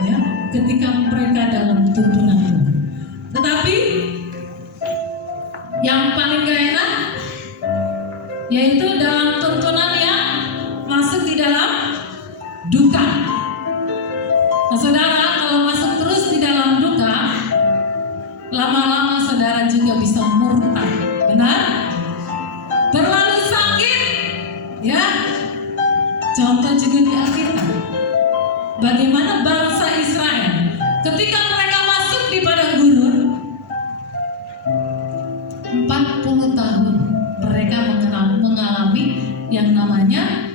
ya, ketika mereka dalam tuntunan Tuhan. Tetapi yang paling gak enak yaitu dalam tuntunan yang masuk di dalam duka. Nah saudara, kalau masuk terus di dalam duka, lama-lama saudara juga bisa murtad. Benar? Terlalu sakit, ya. Contoh juga di Alkitab, bagaimana bangsa Israel ketika mereka masuk di padang gurun, 40 tahun mereka mengalami yang namanya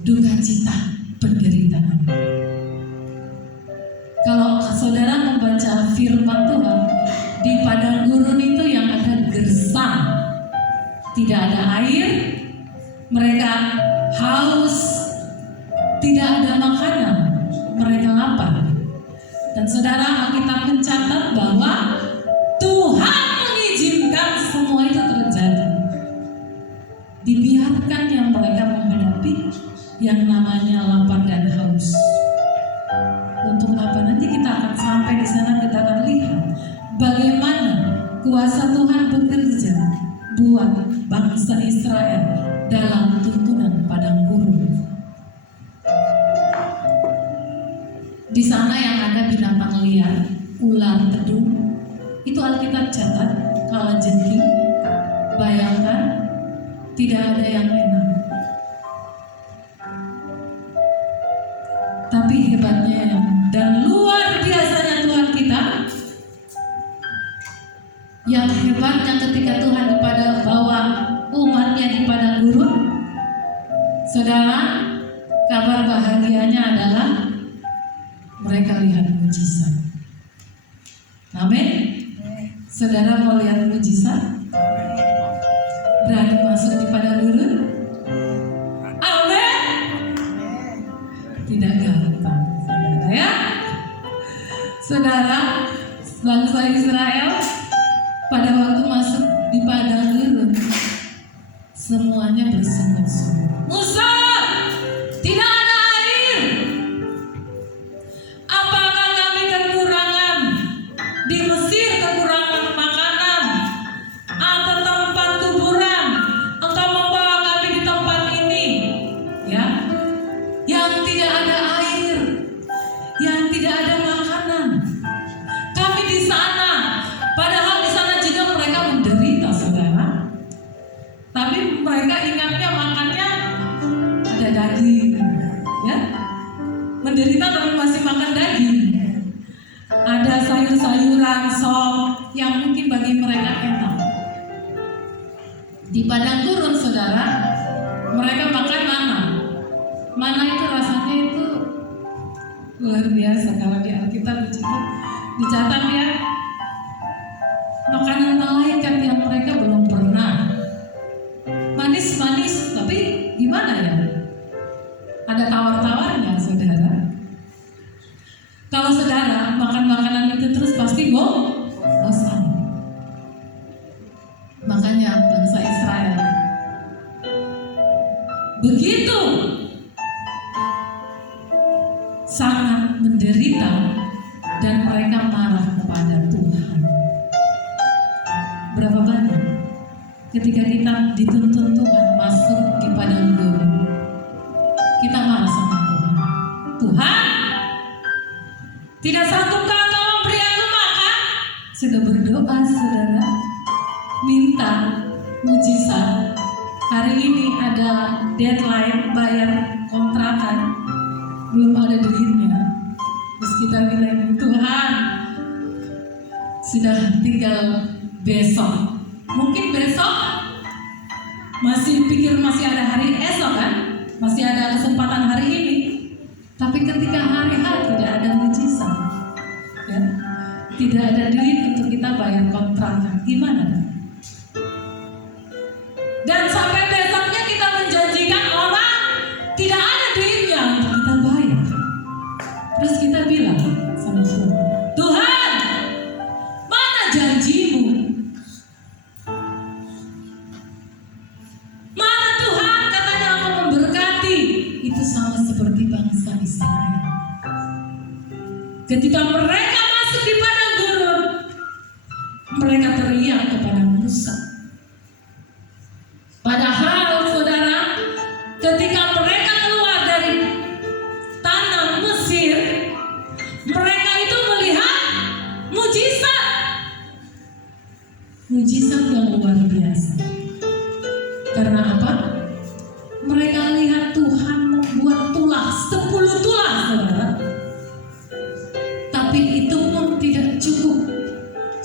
duka cita, penderitaan. Kalau saudara membaca firman Tuhan, di padang gurun itu yang ada gersang, tidak ada air, mereka haus, tidak ada makanan, mereka lapar. Dan saudara, Alkitab mencatat bahwa Tuhan mengizinkan semua itu terjadi. Dibiarkan yang mereka menghadapi yang namanya lapar dan haus. Untuk apa? Nanti kita akan sampai di sana, kita akan lihat bagaimana kuasa Tuhan bekerja buat bangsa Israel dalam tuntunan padang gurun. Di sana yang ada binatang liar, ular tedung, itu Alkitab catat kalajengking. Bayangkan, tidak ada yang enak. Tapi hebatnya dan luar biasanya Tuhan kita, yang hebatnya ketika Tuhan kepada bawa umatnya di padang gurun, saudara, kabar bahagianya adalah mereka lihat mujizat. Amin. Saudara mau lihat mujizat? Berani masuk di padang gurun? Amin. Tidak gampang, saudara, ya. Saudara, bangsa Israel pada waktu masuk di padang gurun, semuanya bersungut-sungut. Musa, tidak ada air. Apakah kami kekurangan di Mesir, kekurangan makanan atau tempat kuburan? Engkau membawa kami di tempat ini, ya, yang tidak ada air, yang tidak ada makanan. Kami di sana, padahal di sana juga mereka menderita, saudara. Tapi mereka ingatnya makannya ada daging, ya. Menderita tapi masih makan daging. Ada sayur-sayuran, sop yang mungkin bagi mereka enak. Di padang gurun, saudara, mereka makan mana? Mana itu rasanya itu luar biasa. Kalau di Alkitab dicatat ya, makanan malaikat yang mereka belum pernah. Manis-manis, tapi gimana ya? Ada tawar-tawarnya, saudara. Kalau saudara makan makanan itu terus pasti bosan. Makanya bangsa Israel begitu sangat menderita dan mereka marah kepada Tuhan. Berapa banyak ketika kita dituntun Tuhan masuk di padang gurun, kita marah sama Tuhan. Tuhan, tidak sanggupkah Engkau memberi aku makan? Sudah berdoa, saudara, minta mujizat. Hari ini ada deadline bayar kontrakan, belum ada duitnya. Terus kita bilang, Tuhan, sudah tinggal besok. Mungkin besok masih pikir masih ada hari esok kan? Masih ada kesempatan hari ini. Tapi ketika hari H tidak ada mujizat, ya, tidak ada duit untuk kita bayar kontrakan, gimana? Dan sampai besoknya kita menjanjikan orang tidak ada duitnya untuk kita bayar. Terus kita bilang sama Tuhan, Tuhan, mana janjimu? Mana Tuhan katanya akan memberkati? Itu sama seperti bangsa Israel. Ketika mereka masuk di padang gurun, mereka teriak kepada Musa. Padahal saudara, ketika mereka keluar dari tanah Mesir, mereka itu melihat mujizat. Mujizat yang luar biasa. Karena apa? Mereka lihat Tuhan membuat tulah 10 tulah, saudara. Tapi itu pun tidak cukup.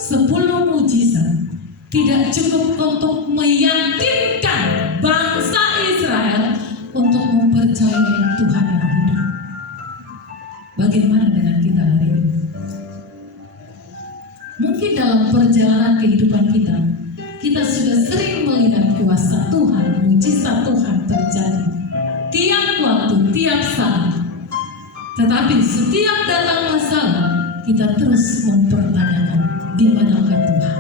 10 mujizat tidak cukup untuk meyakinkan bangsa Israel untuk mempercayai Tuhan yang hidup. Bagaimana dengan kita hari ini? Mungkin dalam perjalanan kehidupan kita, kita sudah sering melihat kuasa Tuhan, mujizat Tuhan terjadi tiap waktu, tiap saat. Tetapi setiap datang masalah, kita terus mempertanyakan, di manakah Tuhan?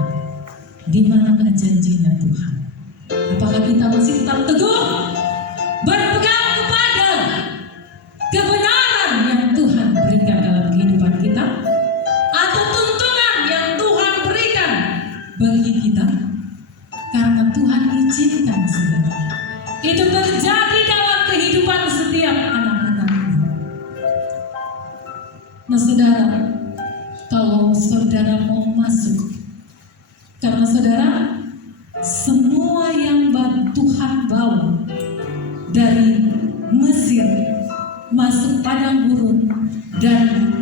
Di manakah janjinya Tuhan? Apakah kita masih tetap teguh berpegang kepada kebenaran yang Tuhan berikan dalam kehidupan kita, atau tuntunan yang Tuhan berikan bagi kita? Karena Tuhan izinkan saudara itu terjadi dalam kehidupan setiap anak-anaknya. Nah saudara, kalau saudara mau masuk, karena saudara, semua yang Tuhan bawa dari Mesir masuk padang gurun dan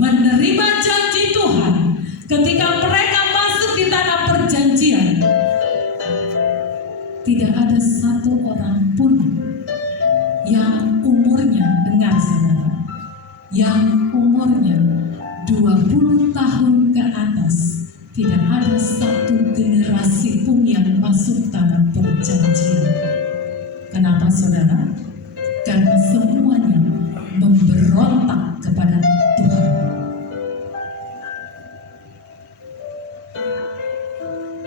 menerima janji Tuhan, ketika mereka masuk di tanah perjanjian, tidak ada satu orang pun yang umurnya, dengar saudara, yang umurnya 20 tahun ke atas, tidak ada satu generasi pun yang masuk tanah perjanjian. Kenapa saudara? Karena semuanya memberontak kepada Tuhan.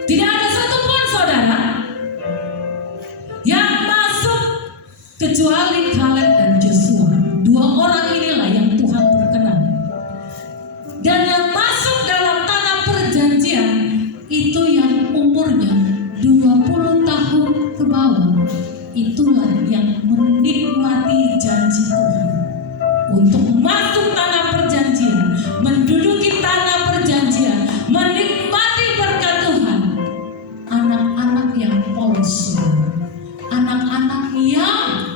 Tidak ada satupun saudara yang masuk kecuali Kaleb dan Joshua. 2 orang inilah yang Tuhan perkenan. Dan yang masuk dalam tanah perjanjian itu yang umurnya 20 tahun ke bawah. Itulah yang menikmati janji Tuhan untuk masuk tanah perjanjian, menduduki tanah perjanjian, menikmati berkat Tuhan. Anak-anak yang polos, anak-anak yang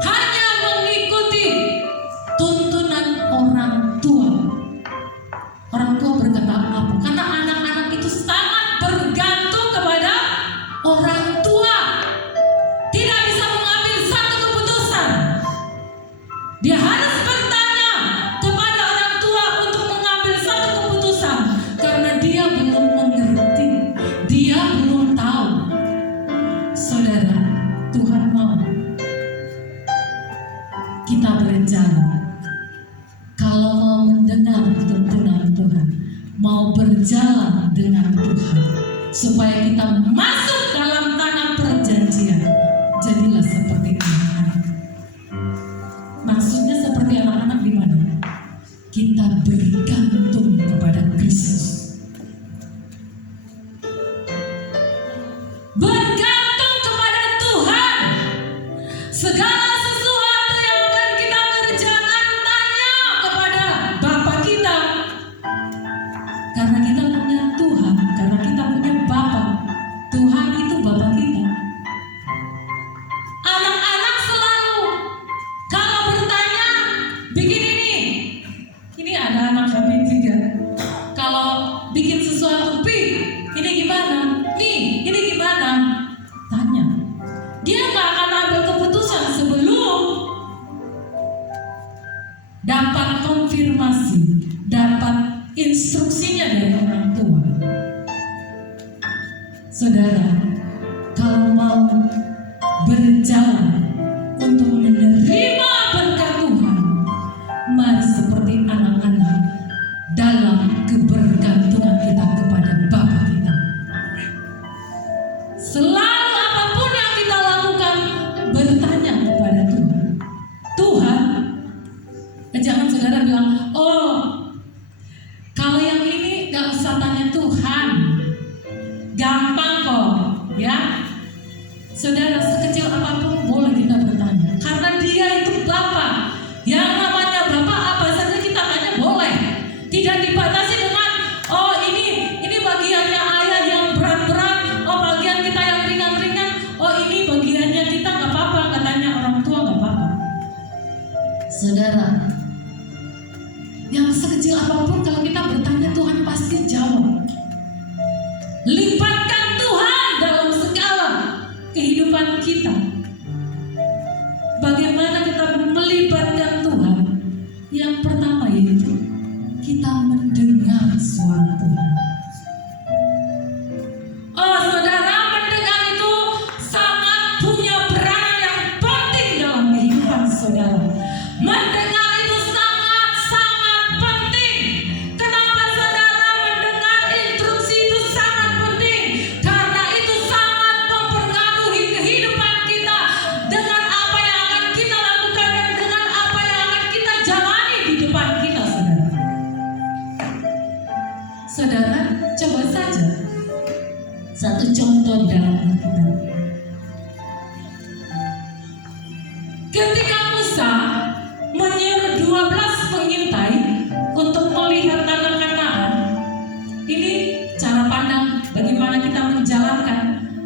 hanya mengikuti tuntunan orang tua. Orang tua berkata apa? Karena anak-anak itu sangat bergantung kepada orang tua. Tidak bisa mengambil satu keputusan. Dia harus bertanya kepada orang tua untuk mengambil satu keputusan, karena dia belum mengerti, dia belum tahu. Saudara, Tuhan mau kita berjalan. Kalau mau mendengar tuntunan Tuhan, mau berjalan dengan Tuhan, supaya kita masuk dalam tanah perjanjian, jadilah seperti anak-anak. Maksudnya seperti anak-anak di mana? Kita bergantung kepada Kristus. Bergantung kepada Tuhan. Segala sesuatu yang akan kita kerjakan, tanya kepada Bapa kita. Karena kita punya Tuhan, karena kita punya Bapa. Tuhan itu Bapa kita. Anak-anak selalu kalau bertanya, bikin ini ada anak kami 3. Kalau bikin sesuatu, ini gimana? Ini gimana? Tanya. Dia gak akan ambil keputusan sebelum dapat konfirmasi, dapat instruksinya dari orang tua. Saudara, kalau mau berjalan untuk menerima berkat Tuhan, mari seperti anak-anak dalam kebergantungan kita kepada Bapa kita. Selalu apapun yang kita lakukan, bertanya kepada Tuhan. Tuhan, jangan saudara bilang, oh kalau yang ini gak usah tanya Tuhan, gampang kok, ya. Saudara, sekecil apapun boleh kita bertanya, karena Dia itu Bapa. Yang namanya Bapa apa saja kita tanya boleh, tidak dibatasi dengan oh ini bagiannya ayah yang berat-berat, oh bagian kita yang ringan-ringan, oh ini bagiannya kita nggak apa-apa, katanya orang tua nggak apa-apa. Saudara, yang sekecil apapun kalau kita bertanya Tuhan pasti jawab. Libatkan Tuhan dalam segala kehidupan kita. Bagaimana kita melibatkan Tuhan? Yang pertama yaitu kita mendengar suara Tuhan. Oh saudara, mendengar itu sangat punya peran yang penting dalam kehidupan saudara. Mendengar itu sangat-sangat penting. Kenapa saudara mendengar instruksi itu sangat penting? Karena itu sangat mempengaruhi kehidupan kita dengan apa yang akan kita lakukan dan dengan apa yang akan kita jalani di depan kita, saudara. Saudara, coba saja satu contoh dalam Alkitab. Ketika Musa menyuruh 12 pengintai untuk melihat tanah Kanaan, ini cara pandang bagaimana kita menjalankan.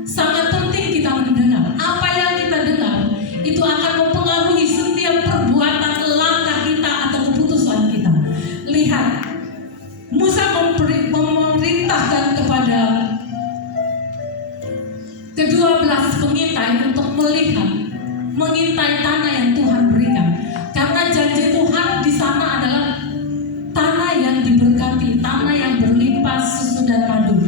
Sangat penting kita mendengar. Apa yang kita dengar itu akan mempengaruhi setiap perbuatan, langkah kita atau keputusan kita. Lihat, Musa memerintahkan kepada ke-12 pengintai untuk melihat, mengintai tanah yang Tuhan berikan. Karena janji Tuhan di sana adalah tanah yang diberkati, tanah yang berlimpah susu dan madu.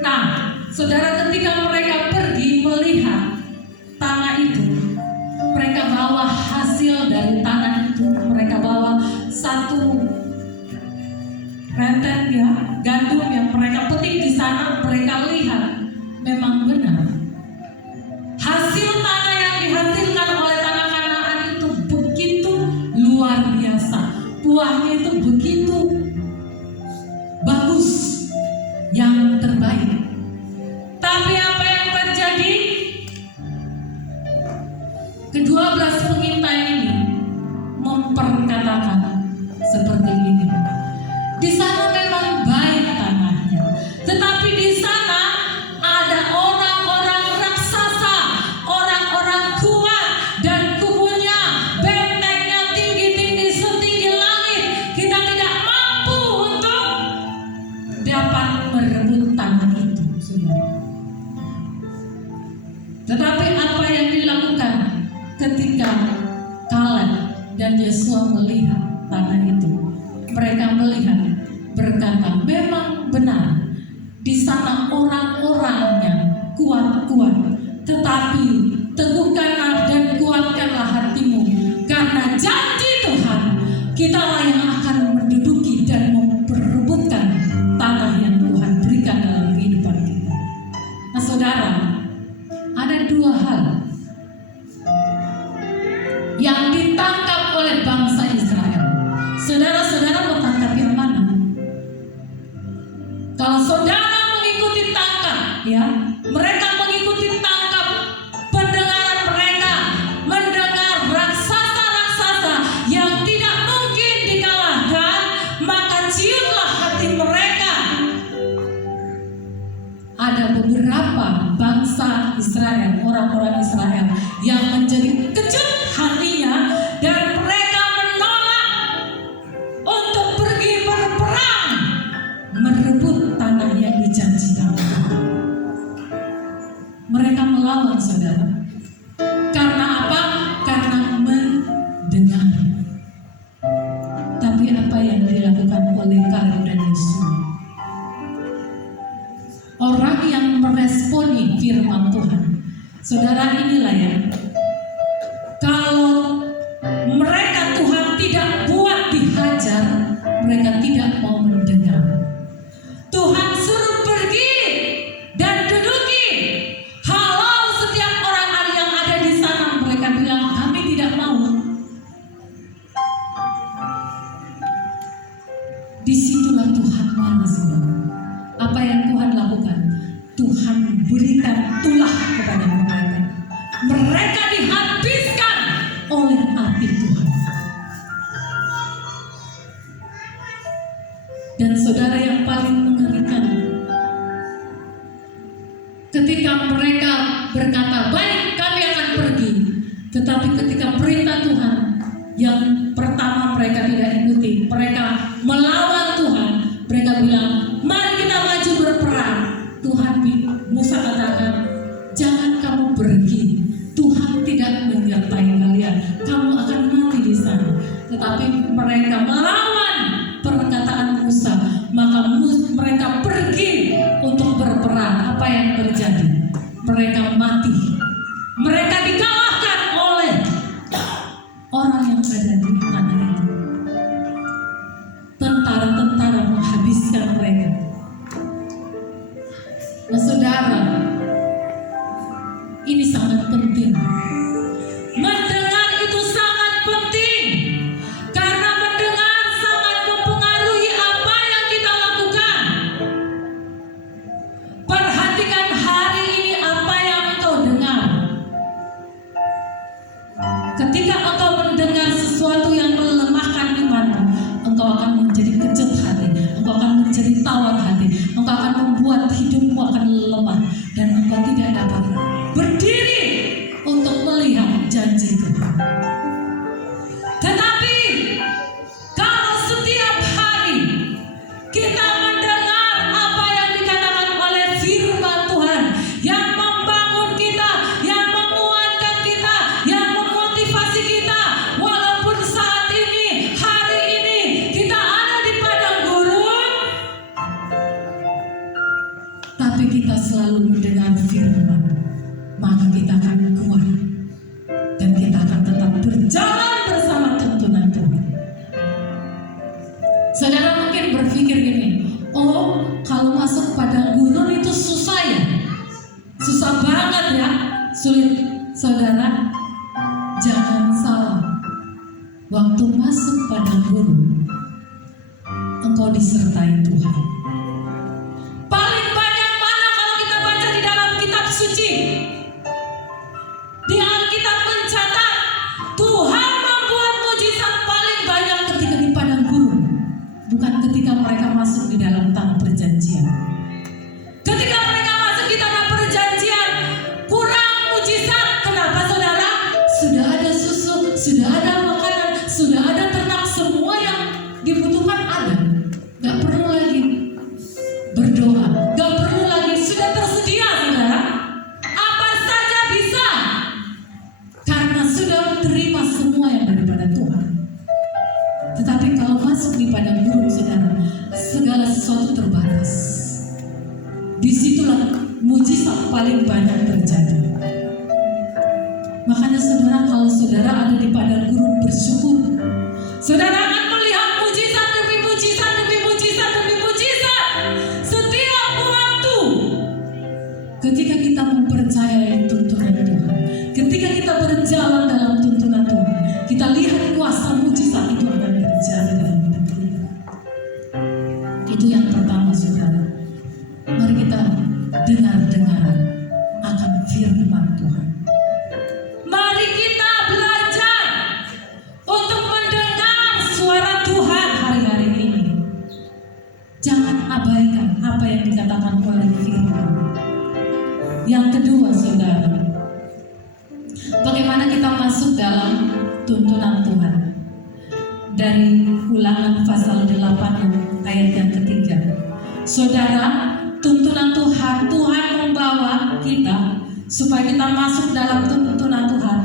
Nah, saudara, ketika mereka pergi melihat tanah itu, mereka bawa hasil dari tanah itu. Mereka bawa satu rentet ya, gandum yang mereka petik di sana. Mereka lihat memang benar hasil tanah yang dihasilkan oleh tanah Kanaan itu begitu luar biasa. Buahnya itu begitu bagus, yang terbaik. Tapi apa yang terjadi? Ke-12 pengintai ini memperkatakan seperti ini. Di sana memang baik tanahnya, tetapi di sana ada orang-orang raksasa, orang-orang kuat, dan kubunya, bentengnya tinggi-tinggi setinggi langit. Kita tidak mampu untuk dapat merebut tanah itu, saudara. Tetapi apa yang dilakukan ketika Kaleb dan Yosua melihat tanah itu? Mereka melihat, berkata, memang benar di sana orang-orangnya kuat-kuat, tetapi teguhkanlah dan kuatkanlah hatimu, karena janji Tuhan kitalah yang akan menduduki dan memperebutkan tanah yang Tuhan berikan dalam kehidupan kita. Nah saudara, ada dua hal yang ditangkap oleh bangsa Israel. Saudara-saudara mau tangkap yang mana? Kalau saudara mengikuti tangkap, ya, mereka mengikuti tangkap pendengaran mereka, mendengar raksasa-raksasa yang tidak mungkin dikalahkan, maka ciumlah hati mereka. Ada beberapa bangsa Israel, orang-orang Israel yang menjadi kecut hatinya dan mereka menolak untuk pergi berperang merebut tanah yang dijanjikan. Mereka melawan, saudara. Karena apa? Karena mendengar. Tapi apa yang dilakukan oleh Kaleb dan Yosua? Orang yang meresponi firman Tuhan. Saudara, inilah ya. Kalau mereka Tuhan tidak buat dihajar, mereka tidak mau mendengar. Tuhan suruh pergi dan duduki. Halau setiap orang yang ada di sana, mereka bilang kami tidak mau. Disitulah Tuhan mana saudara. Apa yang Tuhan lakukan? Tuhan berikan tulah kepada mereka. Mereka dihabiskan oleh api Tuhan. Dan saudara yang paling mengerikan, ketika mereka berkata, baik kami akan pergi, tetapi ketika perintah Tuhan yang pertama mereka tidak ikuti, mereka melawan Tuhan. Mereka bilang, mari kita maju berperang. Tuhan, Musa katakan, jangan kamu pergi, Tuhan tidak menyertai kalian, kamu akan mati di sana. Tetapi mereka melawan perkataan Musa, maka mereka pergi untuk berperang. Apa yang terjadi? Mereka mati. Mereka dikalahkan oleh orang yang ada di tanah itu. Tentara-tentara menghabiskan mereka. Nah saudara, ini sangat penting. Mendengar itu sangat penting, karena mendengar sangat mempengaruhi apa yang kita lakukan. Perhatikan hari ini apa yang engkau dengar. Ketika engkau mendengar sesuatu yang melemahkan imanmu, engkau akan menjadi kecut hati, engkau akan menjadi tawar hati, engkau akan membuat hidupmu akan lemah, dan engkau tidak dapat berdiri untuk melihat janji Tuhan. Tetapi kalau setiap hari kita mendengar apa yang dikatakan oleh firman Tuhan, yang membangun kita, yang menguatkan kita, yang memotivasi kita, walaupun saat ini, hari ini kita ada di padang gurun, tapi kita selalu mendengar firman, maka kita akan kuat dan kita akan tetap berjalan bersama tuntunan Tuhan. Saudara mungkin berpikir gini, oh kalau masuk padang gurun itu susah ya, susah banget ya, sulit. Saudara, jangan salah. Waktu masuk padang gurun, engkau disertai Tuhan. Paling banyak mana kalau kita baca di dalam kitab suci? Di Alkitab mencatat Tuhan membuat mujizat paling banyak ketika di padang gurun, bukan ketika mereka masuk di dalam tanah perjanjian. Ketika mereka masuk di tanah perjanjian, kurang mujizat. Kenapa saudara? Sudah ada susu, sudah ada makanan, sudah ada ternak, semua yang dibutuhkan ada. Gak perlu lagi berdoa, gak perlu lagi, sudah tersedia saudara. Apa saja bisa, karena sudah menerima semua yang daripada Tuhan. Tetapi kalau masuk di padang gurun saudara, segala sesuatu terbatas. Disitulah mujizat paling banyak terjadi. Makanya saudara, kalau saudara ada di padang gurun, bersyukur. Saudara akan melihat mujizat demi mujizat demi mujizat demi mujizat setiap waktu. Ketika kita mempercayai tuntunan Tuhan, ketika kita berjalan dalam tuntunan Tuhan, kita lihat kuasa mujizat itu akan terjadi dalam hidup kita. Itu yang pertama saudara. Mari kita dengar akan firman Tuhan. Mari kita belajar untuk mendengar suara Tuhan hari-hari ini. Jangan abaikan apa yang dikatakan oleh firman. Yang kedua saudara, bagaimana kita masuk dalam tuntunan Tuhan? Dari Ulangan pasal 8 ayat yang ketiga. Saudara, tuntunan Tuhan, Tuhan membawa kita supaya kita masuk dalam tuntunan Tuhan.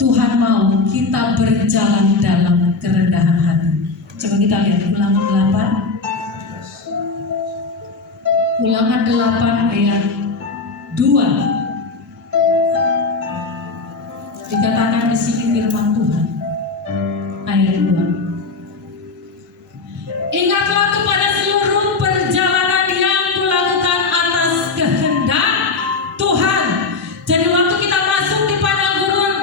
Tuhan mau kita berjalan dalam kerendahan hati. Coba kita lihat Ulangan 8. Ulangan 8 ayat 2. Dikatakan di sini firman Tuhan ayat 2. Ingatlah kepada seluruh perjalanan yang kulakukan atas kehendak Tuhan. Jadi waktu kita masuk di padang gurun,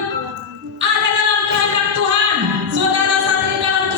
ada dalam kehendak Tuhan. Saudara saat ini dalam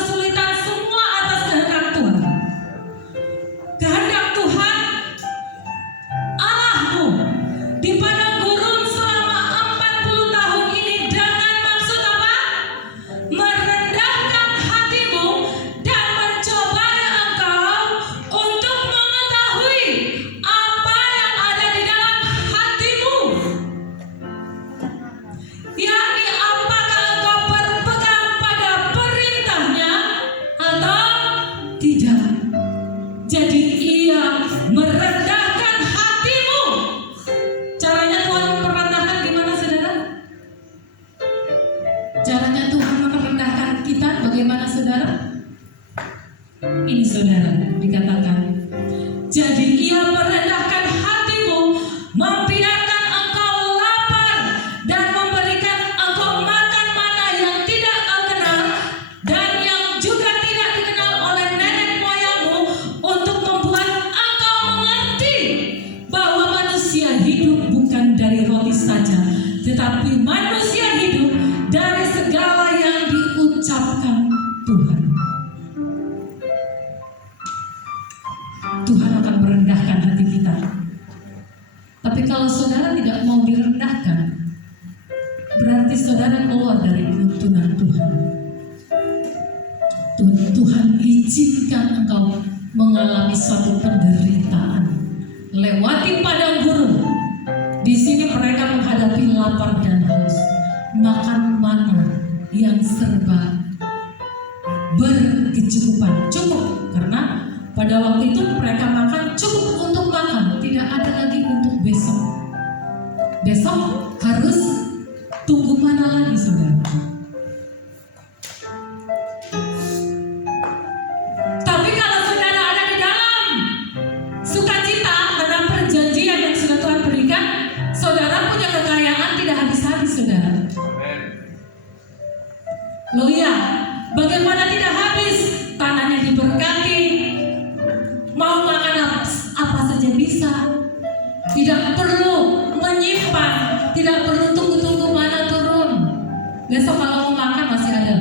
saudara? Ini saudara dikatakan, jadi ia merendahkan hatimu, membiarkan engkau lapar dan memberikan engkau makan mana yang tidak kau kenal dan yang juga tidak dikenal oleh nenek moyangmu, untuk membuat engkau mengerti bahwa manusia hidup bukan dari roti saja, tetapi manusia hidup dari segala yang diucapkan Tuhan. Tuhan akan merendahkan hati kita. Tapi kalau saudara tidak mau direndahkan, berarti saudara keluar dari tuntunan Tuhan. Tuhan izinkan engkau mengalami suatu penderitaan, lewati padang gurun. Di sini mereka menghadapi lapar dan haus, makan mana yang serba berkecukupan, cukup, karena pada waktu itu mereka makan cukup untuk makan, tidak ada lagi untuk besok. Besok harus tunggu mana lagi, saudara? Tapi kalau saudara ada di dalam sukacita karena perjanjian yang sudah Tuhan berikan, saudara punya kekayaan tidak habis-habis, saudara. Loh ya, bagaimana tidak habis? Tanahnya diberkati, mau makan apa saja bisa, tidak perlu menyimpan, tidak perlu tunggu-tunggu mana turun. Besok kalau mau makan masih ada,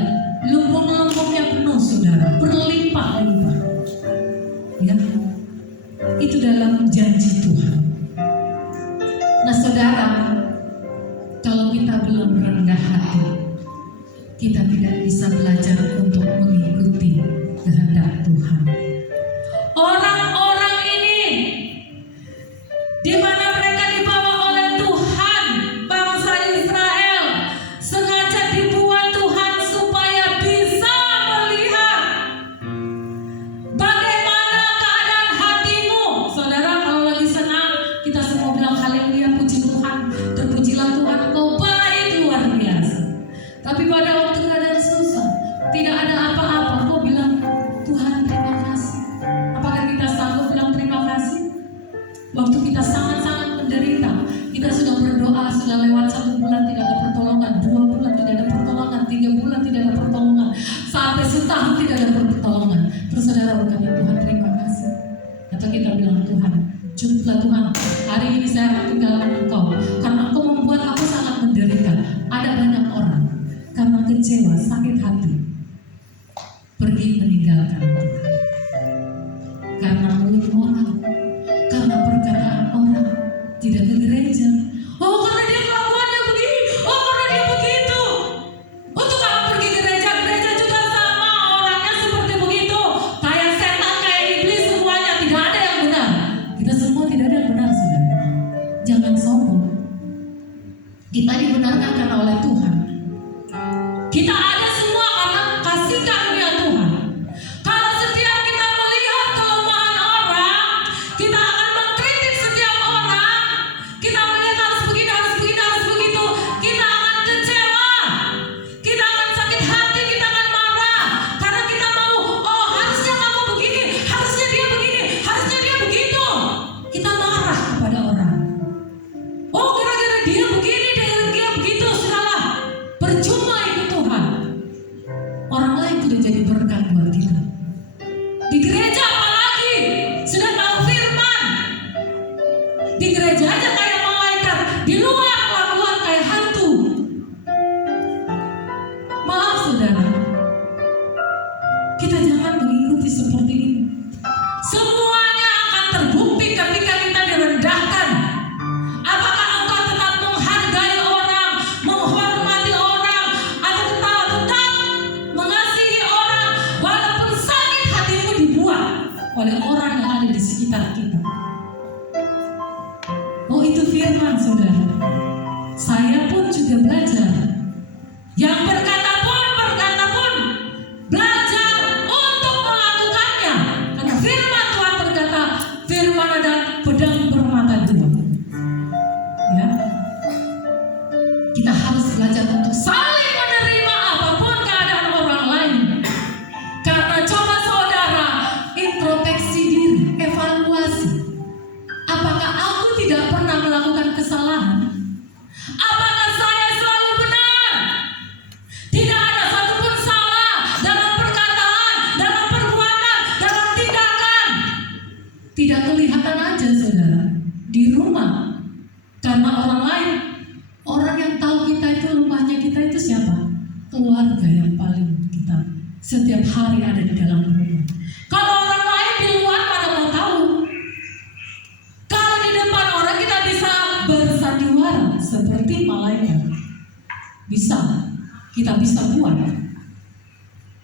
lumbung-lumbungnya penuh, saudara, berlimpah-limpah. Ya, itu dalam janji Tuhan. Nah saudara, kalau kita belum rendah hati, kita tidak bisa belajar untuk mengikuti kehendak Tuhan. Orang-orang ini, di mana mereka dibawa oleh Tuhan, bangsa Israel, sengaja dibuat Tuhan supaya bisa melihat bagaimana keadaan hatimu. Saudara, kalau lagi senang, kita semua bilang haleluya, puji Tuhan, terpujilah Tuhan, engkau baik luar biasa. Tapi pada waktu keadaan susah, tidak ada apa-apa, kau bilang Tuhan terima kasih. Apakah kita sanggup bilang terima kasih? Waktu kita sangat-sangat menderita, kita sudah berdoa, sudah lewat 1 bulan tidak ada pertolongan, 2 bulan tidak ada pertolongan, 3 bulan tidak ada pertolongan, sampai setahun tidak ada pertolongan. Terus saudara berkata, Tuhan terima kasih. Atau kita bilang, Tuhan cukuplah Tuhan, hari ini saya akan tinggalkan Engkau, karena Engkau membuat aku sangat menderita. Ada banyak orang karena kecewa, sakit hati, pergi meninggalkan Tuhan. Karena mulut orang, karena perkataan orang, tidak ke gereja. Oh, karena dia kelakuannya begini, oh karena dia begitu. Untuk apa pergi ke gereja? Gereja juga sama, orangnya seperti begitu, kayak setan, kayak iblis, semuanya tidak ada yang benar. Kita semua tidak ada yang benar, saudara. Jangan sombong. Kita dibenarkan karena oleh Tuhan. Kita ada semua karena kasih karunia Tuhan. Kalau setiap kita melihat kelemahan orang, kita akan mengkritik setiap orang. Kita melihat harus begini, harus begini, harus begitu. Kita akan kecewa. Kita akan sakit hati, kita akan marah. Karena kita mau, oh harusnya kamu begini, harusnya dia begini, harusnya dia begitu. Kita marah kepada orang. Oh gara-gara dia begini, dia begitu, sudahlah. Percuma ikut Tuhan. Orang lain tidak jadi berkat buat kita. Di gereja apalagi, sudah tahu firman. Di gereja aja kayak malaikat, di luar kelakuan kayak hantu. Maaf saudara, kita jangan mengikuti seperti ini. Semuanya akan terbukti ketika kita direndahkan. Apakah engkau tetap menghargai orang, menghormati orang, atau tetap mengasihi orang, walaupun sakit hatimu dibuat oleh orang yang ada di sekitar kita. Oh itu firman saudara. Saya pun juga belajar. Yang berkata pun belajar untuk melakukannya. keluarga yang paling kita setiap hari ada di dalam rumah. Kalau orang lain di luar pada mau tahu. Kalau di depan orang kita bisa bersandiwara seperti malaikat. Kita bisa buat.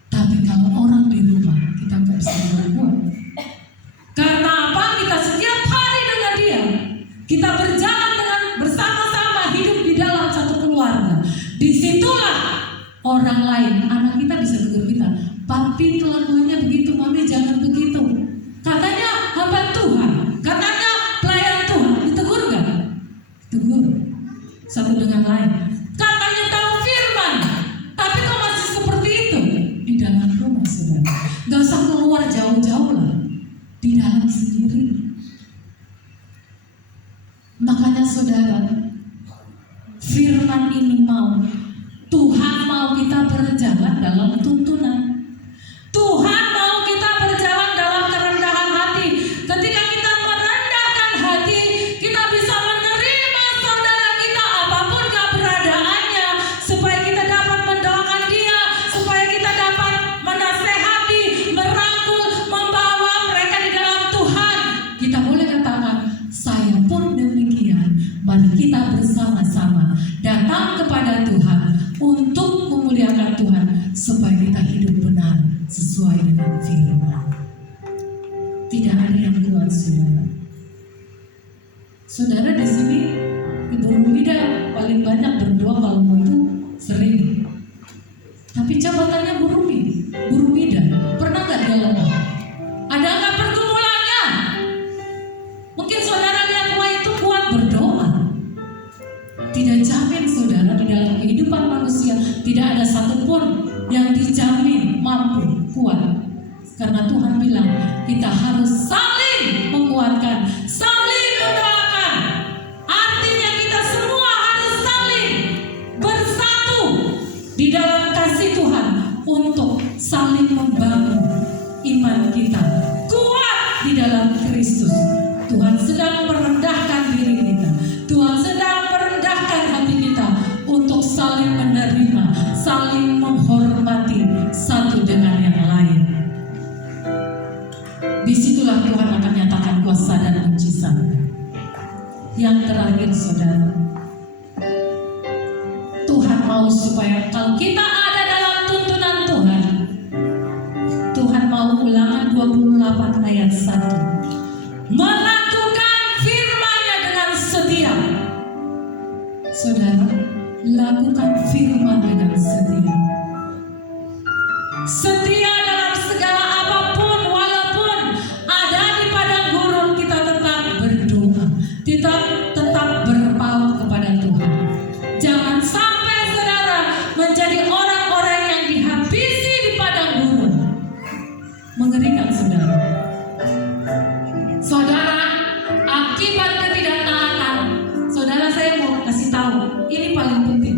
Tapi kalau orang di rumah kita nggak bisa berbuat. Karena apa? Kita setiap hari dengan dia. Kita berjalan dengan bersama-sama hidup di dalam satu keluarga. Disitulah orang lain, anak kita bisa tegur kita, papi kelakuannya begitu, mami jangan begitu. Katanya hamba Tuhan, katanya pelayan Tuhan, ditegur nggak? Tegur. Satu dengan lain. Katanya tahu firman, tapi kok masih seperti itu di dalam rumah, saudara. Gak usah keluar jauh-jauh lah, di dalam sendiri. Makanya saudara, firman ini Tuhan mau kita berjalan dalam tuntunan. Tuhan mau kita berjalan dalam kerendahan hati. Ketika kita merendahkan hati, kita bisa menerima saudara kita apapun keberadaannya, supaya kita dapat mendoakan dia, supaya kita dapat menasehati, merangkul, membawa mereka di dalam Tuhan. Kita boleh katakan, saya pun demikian. Mari kita bersama-sama datang kepada Tuhan untuk memuliakan Tuhan, supaya kita hidup benar sesuai dengan firman. Tidak ada yang kuat, saudara. Saudara di sini Ibu Rumida paling banyak berdoa kalau mau itu sering. Tapi jabatannya Bu Rumida pernah nggak dia lemah? Ada nggak pergumulannya? Mungkin saudara lihat wah itu kuat berdoa. Tidak jamin saudara, di dalam kehidupan manusia tidak ada satupun yang dijamin mampu kuat. Karena Tuhan bilang kita harus saling menguatkan, saling mendoakan. Artinya kita semua harus saling bersatu di dalam kasih Tuhan untuk saling membangun iman kita kuat di dalam Kristus. Tuhan sedang merendahkan diri kita. Tuhan sedang merendahkan hati kita untuk saling menerima, saling menghormati satu dengan yang lain. Disitulah Tuhan akan nyatakan kuasa dan mujizat. Yang terakhir saudara, Tuhan mau supaya kalau kita ada dalam tuntunan Tuhan, Tuhan mau Ulangan 28 ayat 1, melakukan firman-Nya dengan setia. Saudara, lakukan firman dengan setia. Setia dalam segala apapun, walaupun ada di padang gurun, kita tetap berdoa, kita tetap berpaut kepada Tuhan. Jangan sampai saudara menjadi orang-orang yang dihabisi di padang gurun. Mengerikan saudara. Saudara, akibat ketidaktaatan, saudara saya mau kasih tahu, ini paling penting.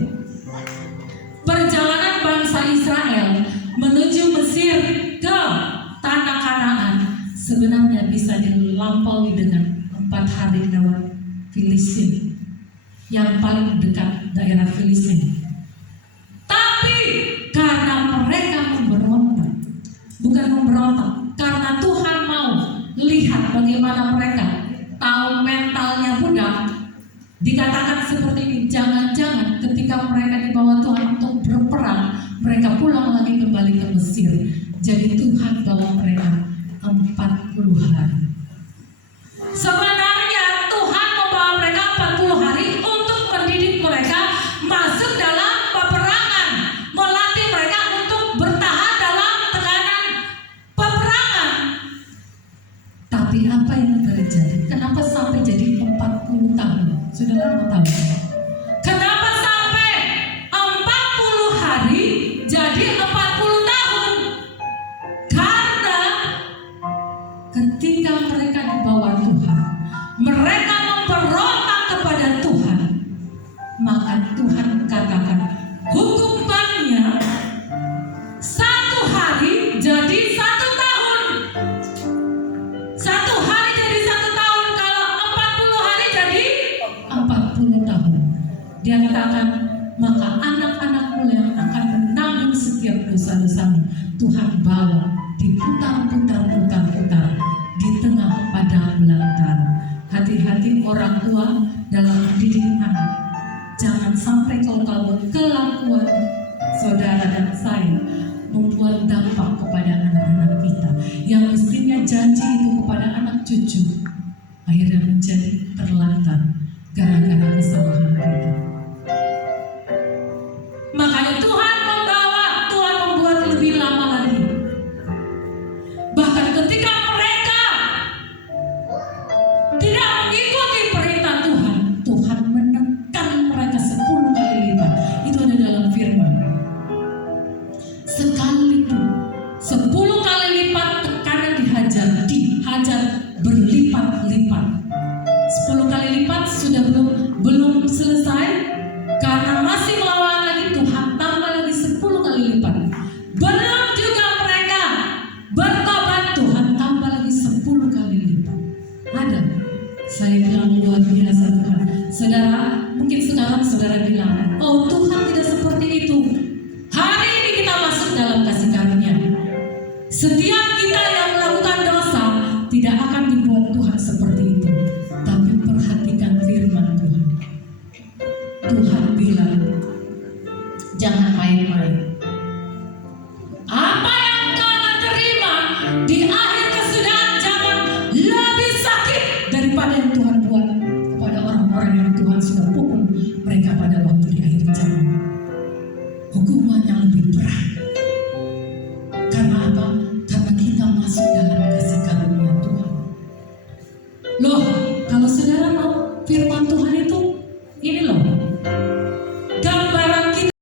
Perjalanan bangsa Israel menuju Mesir ke tanah Kanaan sebenarnya bisa dilampaui dengan 4 hari lewat Filistin, yang paling dekat daerah Filistin. Tapi karena mereka memberontak, bukan memberontak, karena Tuhan mau lihat bagaimana mereka tahu mentalnya budak. Dikatakan seperti ini, jangan-jangan ketika mereka dibawa Tuhan untuk berperang, mereka pulang lagi kembali ke Mesir. Jadi Tuhan bawa mereka 40 hari. Sebenarnya Tuhan membawa mereka 40 hari untuk mendidik mereka masuk dalam peperangan, melatih mereka untuk bertahan dalam tekanan peperangan. Tapi apa yang terjadi? Kenapa sampai jadi 40 tahun? Saudara mau tahu? Kenapa sampai 40 hari jadi 40 tahun? Karena ketika mereka dibawa Tuhan, mereka memberontak kepada Tuhan, maka Tuhan katakan hukumannya 1 hari jadi 1 tahun. 1 hari jadi 1 tahun. Kalau 40 hari jadi 40 tahun. dosa-dosamu. Tuhan bawa diputar-putar di tengah padang belantara. Hati-hati orang tua dalam mendidik anak. Jangan sampai kalau kelakuan saudara dan saya membuat dampak kepada anak-anak kita yang mestinya janji itu kepada anak cucu, akhirnya menjadi terlantar gara-gara kesalahan kita. Makanya Tuhan membuat lebih lama lagi. Bahkan ketika mereka tidak mengikuti perintah Tuhan, Tuhan menekan mereka 10 kali lipat. Itu ada dalam firman. Sekalipun 10 kali lipat tekanan dihajar berlipat-lipat. 10 kali lipat sudah belum selesai, karena masih melawan lagi, Tuhan tambah lagi 10 kali lipat. Belum juga mereka bertobat, Tuhan tambah lagi 10 kali lipat. Ada, saya bilang luar biasa Tuhan. Saudara, mungkin sekarang saudara bilang, oh Tuhan tidak seperti itu. Hari ini kita masuk dalam kasih karunia. Setiap kita yang melakukan dosa tidak akan dibuat Tuhan seperti itu. Tapi perhatikan firman Tuhan. Tuhan bilang, jangan main-main. Apa yang kau terima di akhir kesudahan zaman lebih sakit daripada yang Tuhan buat kepada orang-orang yang Tuhan sudah pukul mereka pada waktu di akhir zaman. Hukuman yang lebih berat. Karena apa? Karena kita masuk dalam kasih karunia Tuhan. Loh,